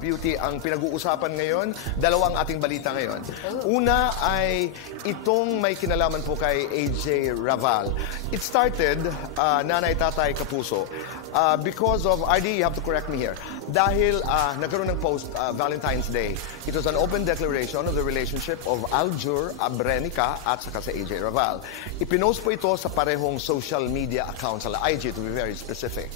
beauty ang pinag-uusapan ngayon. Dalawang ating balita ngayon. Una ay itong may kinalaman po kay AJ Raval. It started, nanay, tatay, kapuso, because of, RD, you have to correct me here, dahil nagkaroon ng post Valentine's Day. It was an open declaration of the relationship of Aljur Abrenica at saka sa AJ Raval. Ipinost po ito sa parehong social media accounts, sa IG to be very specific.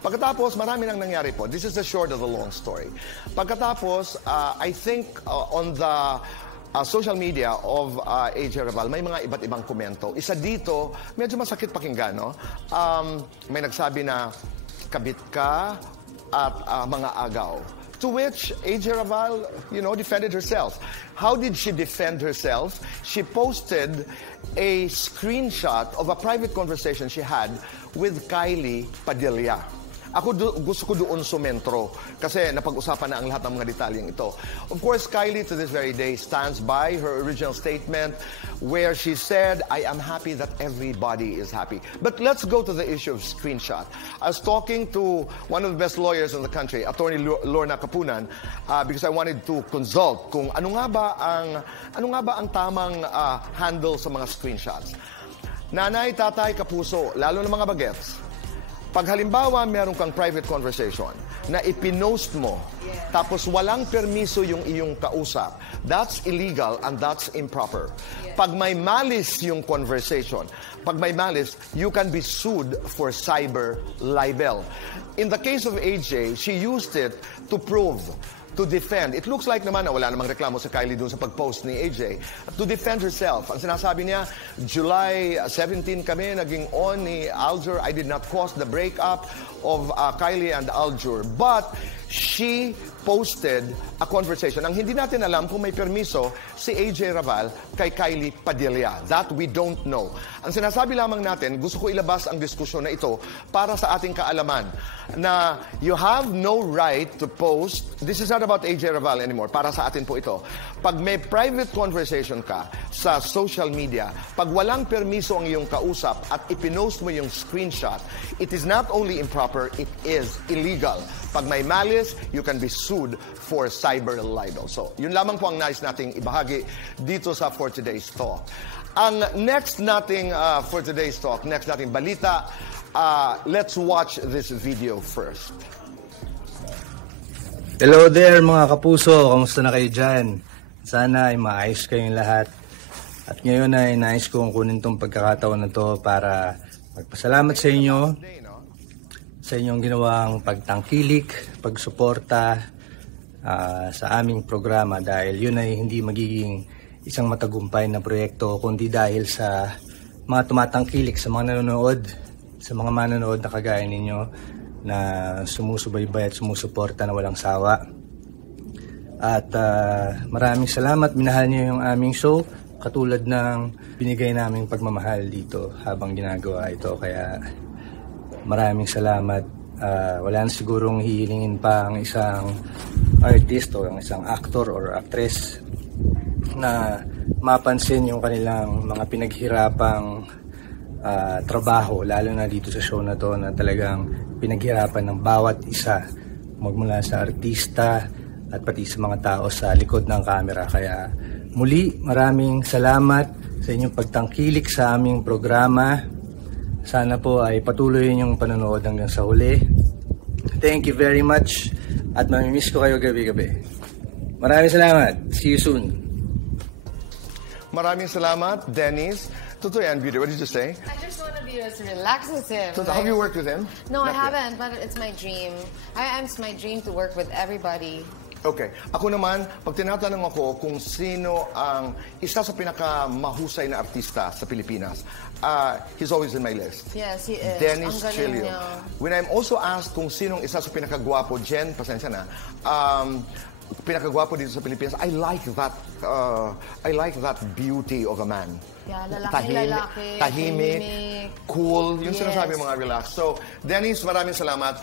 Pagkatapos, marami nang nangyari po. This is the short of the long story. Pagkatapos, I think on the social media of AJ Raval, may mga iba't ibang komento. Isa dito, medyo masakit pakinggan, no? May nagsabi na, kabit ka at mga agaw. To which AJ Raval, defended herself. How did she defend herself? She posted a screenshot of a private conversation she had with Kylie Padilla. Ako gusto ko doon sumentro kasi napag-usapan na ang lahat ng mga detalyeng ito. Of course, Kylie to this very day stands by her original statement where she said, I am happy that everybody is happy. But let's go to the issue of screenshot. I was talking to one of the best lawyers in the country, Attorney Lorna Kapunan, because I wanted to consult kung ano nga ba ang tamang handle sa mga screenshots. Nanay, tatay, kapuso, lalo na mga bagets, pag halimbawa meron kang private conversation na ipinost mo, tapos walang permiso yung iyong kausap, that's illegal and that's improper. Pag may malice yung conversation, pag may malice, you can be sued for cyber libel. In the case of AJ, she used it to prove, to defend. It looks like naman na wala namang reklamo sa Kylie doon sa pag-post ni AJ. To defend herself. Ang sinasabi niya, July 17 kami, naging on ni Aljur. I did not cause the breakup of Kylie and Aljur. But she posted a conversation. Ang hindi natin alam kung may permiso si AJ Raval kay Kylie Padilla. That we don't know. Ang sinasabi lamang natin, gusto ko ilabas ang diskusyon na ito para sa ating kaalaman na you have no right to post. This is not about AJ Raval anymore. Para sa atin po ito. Pag may private conversation ka sa social media, pag walang permiso ang iyong kausap at ipinost mo yung screenshot, it is not only improper, it is illegal. Pag may malice, you can be sued for cyber libel. So, yun lamang po ang nais nating ibahagi dito sa For Today's Talk. Ang next nating For Today's Talk, next nating balita, let's watch this video first. Hello there mga kapuso, kamusta na kayo dyan? Sana ay maayos kayong lahat. At ngayon ay nais kong kunin tong pagkakataon na to para magpasalamat sa inyo sa inyong ginawang pagtangkilik, pagsuporta sa aming programa dahil yun ay hindi magiging isang matagumpay na proyekto kundi dahil sa mga tumatangkilik, sa mga nanonood, sa mga manonood na kagaya ninyo na sumusubaybay at sumusuporta na walang sawa. At maraming salamat, minahal niyo yung aming show katulad ng binigay naming pagmamahal dito habang ginagawa ito. Kaya maraming salamat. Wala na sigurong hihilingin pa ang isang artist o ang isang actor or actress na mapansin yung kanilang mga pinaghirapang trabaho, lalo na dito sa show na to na talagang pinaghirapan ng bawat isa, magmula sa artista at pati sa mga tao sa likod ng camera. Kaya muli, maraming salamat sa inyong pagtangkilik sa aming programa. Sana po ay patuloy yung panonood hanggang sa huli. Thank you very much at mamimiss ko kayo gabi-gabi. Maraming salamat. See you soon. Maraming salamat, Dennis. Totoo yan, Beauty. What did you say? I just want to be as relaxed as him. So, have you worked with him? No, I haven't, but it's my dream. It's my dream to work with everybody. Okay. Ako naman, pag tinatanong ako kung sino ang isa sa pinakamahusay na artista sa Pilipinas, he's always in my list. Yes, he is. Dennis Ang galing Chilio. niya. When I'm also asked kung sinong isa sa pinakagwapo, Jen, pasensya na, pinakagwapo dito sa Pilipinas, I like that beauty of a man. Yeah, lalaki, tahimik, cool, yung Yes. sinasabi mga relax. So, Dennis, maraming salamat.